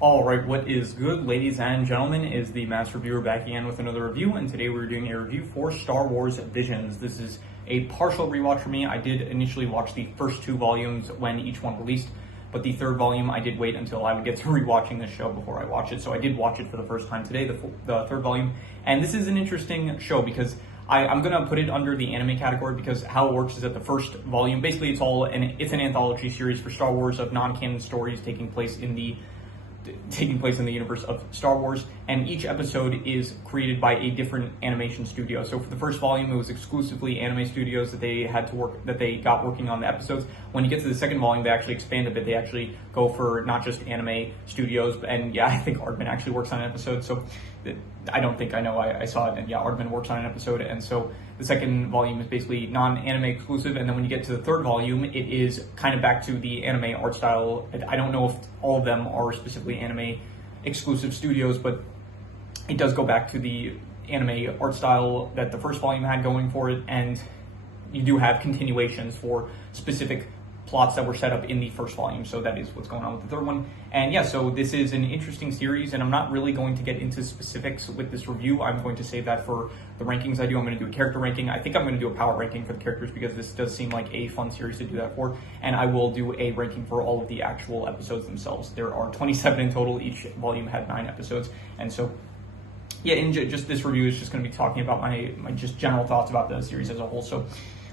All right, what is good, ladies and gentlemen, is the Master Reviewer back again with another review, and today we're doing a review for Star Wars Visions. This is a partial rewatch for me. I did initially watch the first two volumes when each one released, but the third volume I did wait until I would get to rewatching this show before I watch it, so I did watch it for the first time today, the third volume. And this is an interesting show because I'm going to put it under the anime category because how it works is that the first volume, basically it's an anthology series for Star Wars of non-canon stories taking place in the universe of Star Wars, and each episode is created by a different animation studio. So for the first volume, it was exclusively anime studios that they got working on the episodes. When you get to the second volume, they actually expand a bit. They actually go for not just anime studios, and yeah, I think Aardman actually works on an episode. So I saw it, and yeah, Aardman works on an episode, and so the second volume is basically non-anime exclusive, and then when you get to the third volume, it is kind of back to the anime art style. I don't know if all of them are specifically anime exclusive studios, but it does go back to the anime art style that the first volume had going for it, and you do have continuations for specific plots that were set up in the first volume, so that is what's going on with the third one. And yeah, so this is an interesting series, and I'm not really going to get into specifics with this review. I'm going to save that for the rankings I do. I'm going to do a character ranking. I think I'm going to do a power ranking for the characters because this does seem like a fun series to do that for, and I will do a ranking for all of the actual episodes themselves. There are 27 in total. Each volume had 9 episodes, and so yeah, just this review is just going to be talking about my just general thoughts about the series as a whole. So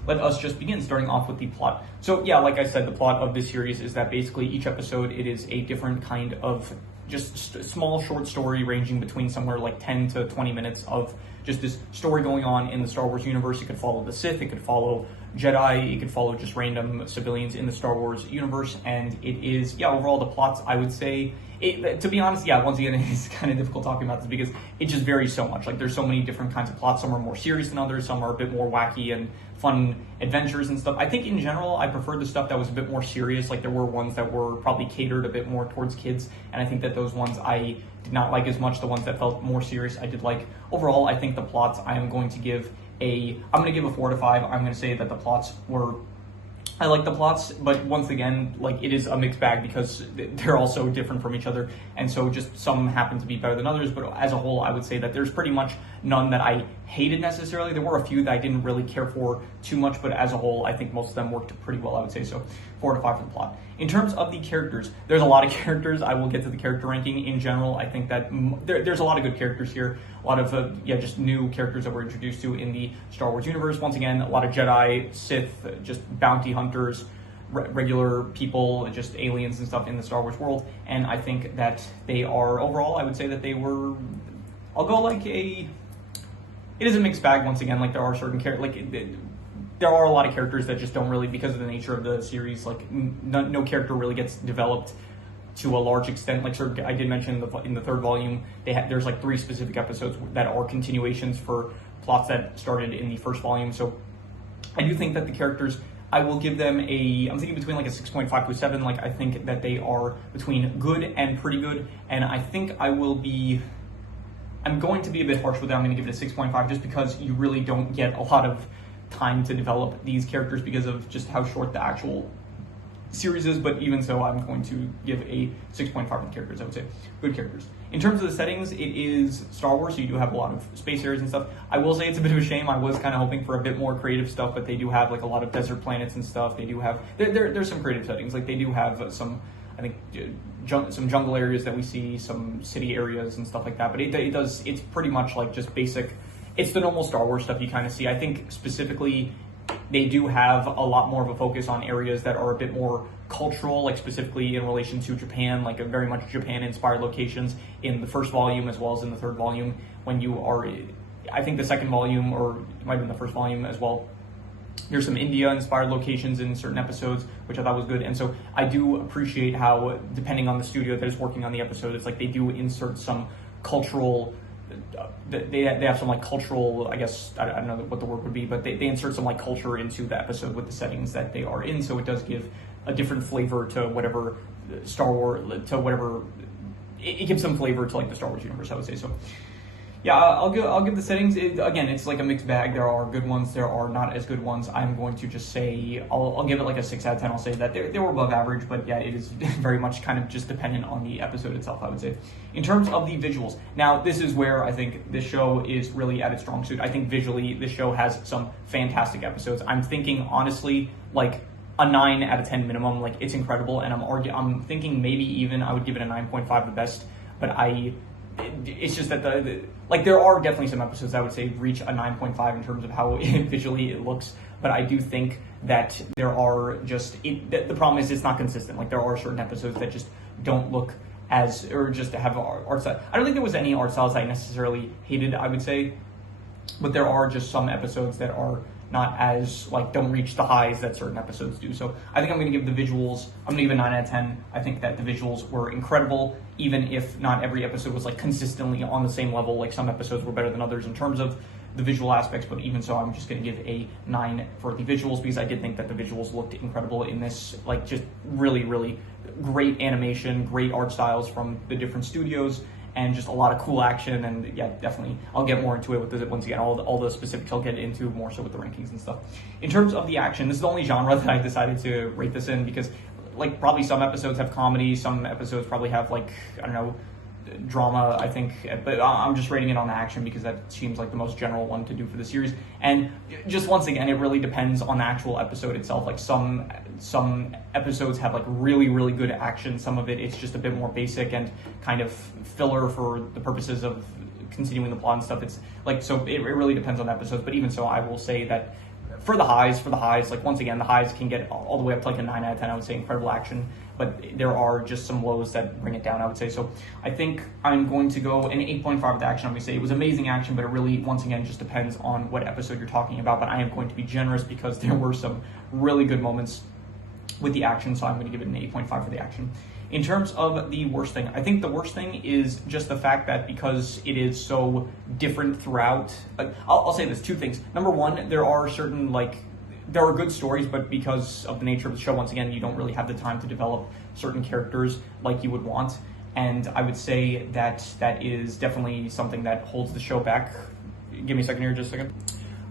let us just begin, starting off with the plot. So yeah, like I said, the plot of this series is that basically each episode, it is a different kind of just small short story ranging between somewhere like 10 to 20 minutes of just this story going on in the Star Wars universe. It could follow the Sith, it could follow Jedi, it could follow just random civilians in the Star Wars universe, and it is, yeah, overall the plots, I would say, to be honest, yeah, once again, it's kind of difficult talking about this because it just varies so much. Like, there's so many different kinds of plots. Some are more serious than others, some are a bit more wacky and fun adventures and stuff. I think in general, I preferred the stuff that was a bit more serious. Like, there were ones that were probably catered a bit more towards kids, and I think that those ones I did not like as much. The ones that felt more serious, I did like. Overall, I think the plots, I'm going to give a 4 to 5. I'm going to say that the plots were, I like the plots, but once again, like, it is a mixed bag because they're all so different from each other, and so just some happen to be better than others, but as a whole, I would say that there's pretty much none that I hated necessarily. There were a few that I didn't really care for too much, but as a whole, I think most of them worked pretty well, I would say. So 4 to 5 for the plot. In terms of the characters, there's a lot of characters. I will get to the character ranking. In general, I think that there's a lot of good characters here. A lot of, just new characters that we're introduced to in the Star Wars universe. Once again, a lot of Jedi, Sith, just bounty hunters, regular people, just aliens and stuff in the Star Wars world. And I think that they are, overall, I would say that they were, I'll go like it is a mixed bag once again. Like, there are certain characters, there are a lot of characters that just don't really, because of the nature of the series, like no character really gets developed to a large extent. Like, I did mention in the third volume, there's like 3 specific episodes that are continuations for plots that started in the first volume. So I do think that the characters, I will give them I'm thinking between like a 6.5 to a 7. Like, I think that they are between good and pretty good, and I think I'm going to be a bit harsh with them. I'm going to give it a 6.5 just because you really don't get a lot of time to develop these characters because of just how short the actual series is, but even so, I'm going to give a 6.5 for the characters. I would say good characters. In terms of the settings, it is Star Wars, so you do have a lot of space areas and stuff. I will say it's a bit of a shame. I was kind of hoping for a bit more creative stuff, but they do have like a lot of desert planets and stuff. They do have there's some creative settings. Like, they do have some, I think, some jungle areas that we see, some city areas and stuff like that. But it's pretty much like just basic. It's the normal Star Wars stuff you kind of see. I think specifically they do have a lot more of a focus on areas that are a bit more cultural, like specifically in relation to Japan, like a very much Japan-inspired locations in the first volume as well as in the third volume. When you are, I think the second volume, or it might have been the first volume as well, there's some India-inspired locations in certain episodes, which I thought was good. And so I do appreciate how, depending on the studio that is working on the episode, it's like they do insert some cultural, they have some like cultural, I guess, I don't know what the word would be, but they insert some like culture into the episode with the settings that they are in, so it does give a different flavor to whatever Star Wars, to whatever, it gives some flavor to like the Star Wars universe, I would say. So Yeah, I'll give the settings. Again, it's like a mixed bag. There are good ones, there are not as good ones. I'm going to just say I'll give it like a 6 out of 10. I'll say that they were above average, but yeah, it is very much kind of just dependent on the episode itself, I would say. In terms of the visuals, now this is where I think this show is really at its strong suit. I think visually this show has some fantastic episodes. I'm thinking honestly like a 9 out of 10 minimum. Like it's incredible, and I'm thinking maybe even I would give it a 9.5 the best, but it's just that there are definitely some episodes I would say reach a 9.5 in terms of how visually it looks, but I do think that there are just the problem is it's not consistent. Like there are certain episodes that just don't look as, or just have art style. I don't think there was any art styles I necessarily hated, I would say, but there are just some episodes that are not as, like, don't reach the highs that certain episodes do. So I think I'm going to give the visuals, I'm going to give a 9 out of 10. I think that the visuals were incredible, even if not every episode was like consistently on the same level. Like some episodes were better than others in terms of the visual aspects, but even so, I'm just going to give a 9 for the visuals, because I did think that the visuals looked incredible in this, like just really, really great animation, great art styles from the different studios, and just a lot of cool action. And yeah, definitely, I'll get more into it with this once again. All the specifics I'll get into more so with the rankings and stuff. In terms of the action, this is the only genre that I decided to rate this in, because like probably some episodes have comedy, some episodes probably have like, I don't know, drama, I think, but I'm just rating it on the action because that seems like the most general one to do for the series. And just once again, it really depends on the actual episode itself. Like some episodes have like really, really good action. Some of it's just a bit more basic and kind of filler for the purposes of continuing the plot and stuff. It's like, so it really depends on the episodes. But even so, I will say that for the highs, like once again, the highs can get all the way up to like a 9 out of 10. I would say incredible action, but there are just some lows that bring it down, I would say. So I think I'm going to go an 8.5 with action. I'm going to say it was amazing action, but it really, once again, just depends on what episode you're talking about. But I am going to be generous because there were some really good moments with the action, so I'm going to give it an 8.5 for the action. In terms of the worst thing, I think the worst thing is just the fact that because it is so different throughout, like I'll say this, 2 things. Number one, there are certain, like, there are good stories, but because of the nature of the show, once again, you don't really have the time to develop certain characters like you would want. And I would say that that is definitely something that holds the show back. Give me a second here, just a second.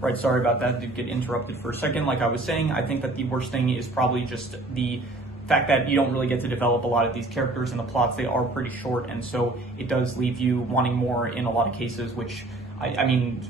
Right, sorry about that, did get interrupted for a second. Like I was saying, I think that the worst thing is probably just the fact that you don't really get to develop a lot of these characters, and the plots, they are pretty short, and so it does leave you wanting more in a lot of cases, which, I mean,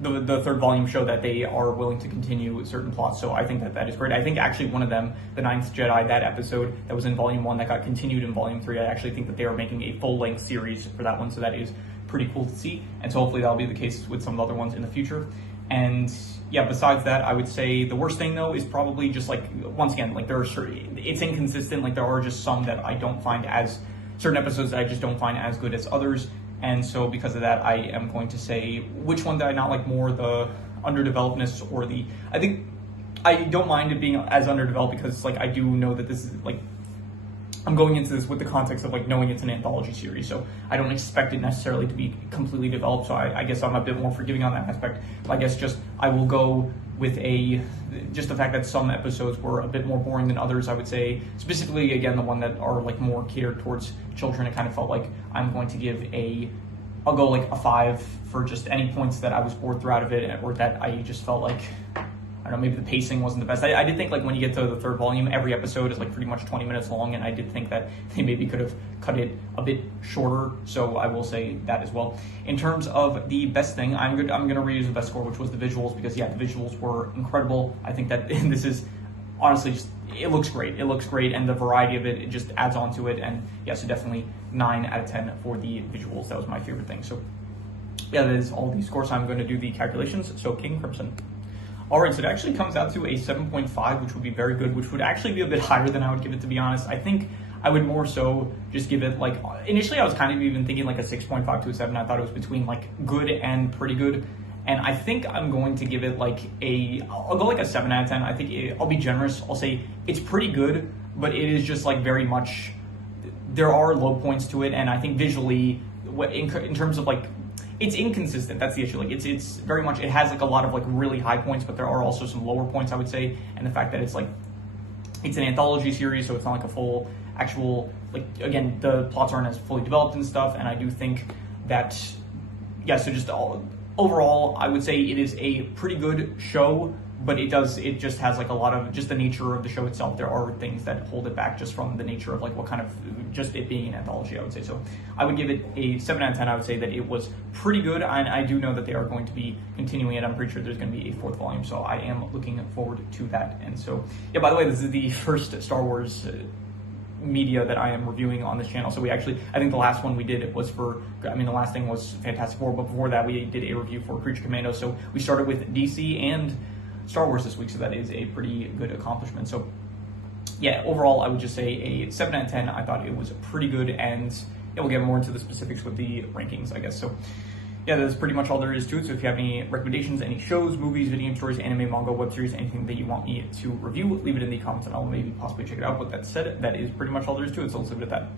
the third volume show that they are willing to continue certain plots, so I think that that is great. I think actually one of them, The Ninth Jedi, that episode that was in volume 1 that got continued in volume 3, I actually think that they are making a full-length series for that one, so that is pretty cool to see, and so hopefully that'll be the case with some other ones in the future. And yeah, besides that, I would say the worst thing though is probably just like, once again, like there are certain, it's inconsistent. Like there are just some that I don't find as, certain episodes that I just don't find as good as others. And so because of that, I am going to say, which one did I not like more, the underdevelopedness or the, I think I don't mind it being as underdeveloped because like I do know that this is like, I'm going into this with the context of like knowing it's an anthology series, so I don't expect it necessarily to be completely developed, so I guess I'm a bit more forgiving on that aspect. I guess just I will go with just the fact that some episodes were a bit more boring than others, I would say. Specifically, again, the one that are like more catered towards children, it kind of felt like I'm going to give I'll go like a 5 for just any points that I was bored throughout of it, or that I just felt like, I don't know, maybe the pacing wasn't the best. I did think like when you get to the third volume, every episode is like pretty much 20 minutes long, and I did think that they maybe could have cut it a bit shorter, so I will say that as well. In terms of the best thing, I'm going to reuse the best score, which was the visuals, because yeah, the visuals were incredible. I think that this is honestly just, it looks great. It looks great, and the variety of it just adds on to it, and yeah, so definitely 9 out of 10 for the visuals. That was my favorite thing. So yeah, that is all the scores. So I'm going to do the calculations. So King Crimson. All right, so it actually comes out to a 7.5, which would be very good, which would actually be a bit higher than I would give it, to be honest. I think I would more so just give it, like, initially I was kind of even thinking like a 6.5 to a 7. I thought it was between like good and pretty good. And I think I'm going to give it like I'll go like a 7 out of 10. I think I'll be generous. I'll say it's pretty good, but it is just like very much, there are low points to it. And I think visually, in terms of like, it's inconsistent. That's the issue. Like it's very much, it has like a lot of like really high points, but there are also some lower points, I would say. And the fact that it's like, it's an anthology series, so it's not like a full actual, like, again, the plots aren't as fully developed and stuff. And I do think that yeah, so just overall, I would say it is a pretty good show, but it just has like a lot of just the nature of the show itself. There are things that hold it back just from the nature of like what kind of just it being an anthology, I would say. So I would give it a 7 out of 10. I would say that it was pretty good, and I do know that they are going to be continuing it. I'm pretty sure there's going to be a 4th volume, so I am looking forward to that. And so, yeah, by the way, this is the first Star Wars media that I am reviewing on this channel. So I think the last one we did was the last thing was Fantastic Four, but before that we did a review for Creature Commando. So we started with DC and Star Wars this week, so that is a pretty good accomplishment. So yeah, overall I would just say a 7 out of 10. I thought it was pretty good, and yeah, we'll get more into the specifics with the rankings, I guess. So yeah, that's pretty much all there is to it. So if you have any recommendations, any shows, movies, video game stories, anime, manga, web series, anything that you want me to review, leave it in the comments and I'll maybe possibly check it out. But that said, that is pretty much all there is to it. So let's leave it at that.